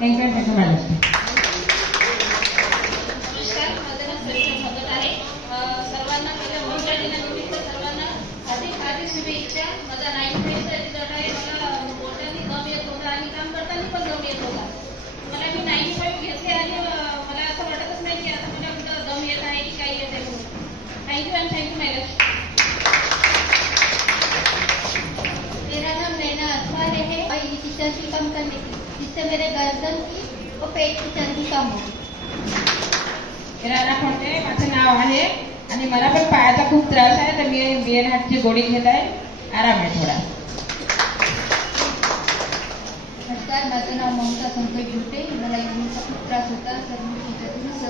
Thank you madam. सर्वांना माझ्या महिला दिनानिमित्त सर्वांना अधिक शुभेच्छा. माझा 95चा रिझल्ट आहे. मला बोलताना दम येत होता आणि काम करताना पण दम येत होता. मला मी 95 घेतले आणि मला असं वाटतच नाही की आता माझ्या कुठं दम येत आहे की काही येत आहे म्हणून. Thank you and thank you madam. मेरा नाम नैना असवाल है और ये टीचर की काम करने की, जिससे मेरे गर्दन की और पेट की चर्बी कम हो. किराणा खोटे माझं नाव आहे आणि मला पण पायाचा खूप त्रास आहे, तर मी BN-हार्टची गोळी घेत आहे. आराम आहे थोडा. नमस्कार, माझं नाव ममता संकट जुटे. मला युरिनचा खूप त्रास होता, तर मी त्याच्यातूनच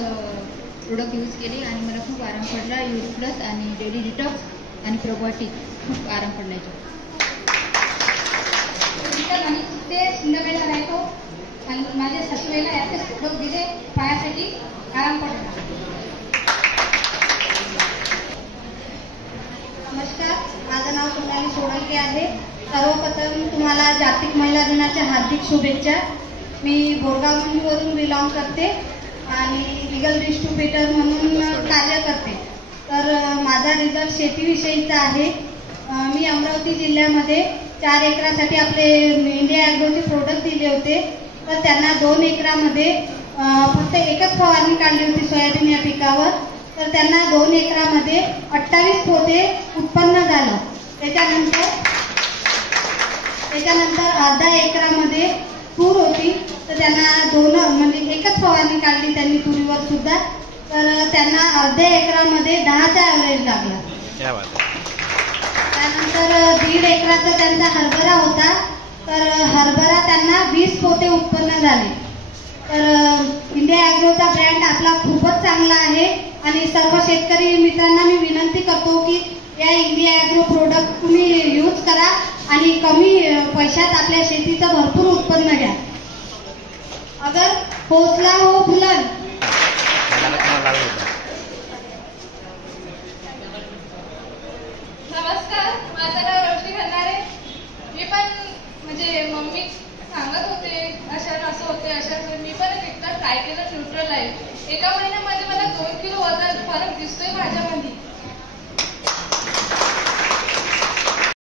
प्रोडक्ट यूज केले आणि मला खूप आराम पडला. युरिन प्लस आणि डेली डिटॉक्स आणि प्रोबायोटिक खूप आराम पडला याच्यात. ते सिंधवेला राहतो आणि माझ्या सासूबाईला याचे प्रोडक्ट दिले, पायासाठी आराम पडला. नमस्कार, माझं नाव सोनाली सोळंके आहे. सर्वप्रथम तुम्हाला जागतिक महिला दिनाच्या हार्दिक शुभेच्छा. मी बोरगाववरून बिलॉंग करते आणि लिगल डिस्ट्रीब्युटर म्हणून कार्य करते. तर माझा रिझल्ट शेतीविषयीचा आहे. मी अमरावती जिल्ह्यामध्ये 4 एकरासाठी आपले इंडिया ॲग्रोचे प्रोडक्ट दिले होते. तर त्यांना 2 एकरामध्ये फक्त एकच फवारणी काढली होती सोयाबीन या पिकावर. तर त्यांना 2 एकरामध्ये 28 पोते उत्पन्न झालं. त्याच्यानंतर अर्धा एकरामध्ये तूर होती, तर त्यांना म्हणजे एकच फवारणी काढली त्यांनी तुरीवर सुद्धा. तर त्यांना अर्ध्या एकरामध्ये 10चा ॲव्हरेज लागला. त्यानंतर 1.5 एकराचा त्यांचा हरभरा होता, तर हरभरा त्यांना 20 पोते उत्पन्न झाले. तर इंडिया ॲग्रोचा ब्रँड आपला खूपच चांगला आहे आणि सर्व शेतकरी मित्रांना मी विनंती करतो की या इंडिया ॲग्रो प्रोडक्ट तुम्ही यूज करा आणि कमी पैशात आपल्या शेतीचं भरपूर उत्पन्न घ्या. अगर हौसला हो बुलंद. नमस्कार, माझं नाव रोशनी खंदारे. मी पण म्हणजे मम्मी सांगत होते असं होते असं. मी पण एकदा ट्राय केलं न्यूट्रल लाईफ. एका महिन्यामध्ये मला 2 किलो वजन फरक दिसतोय माझ्यामध्ये.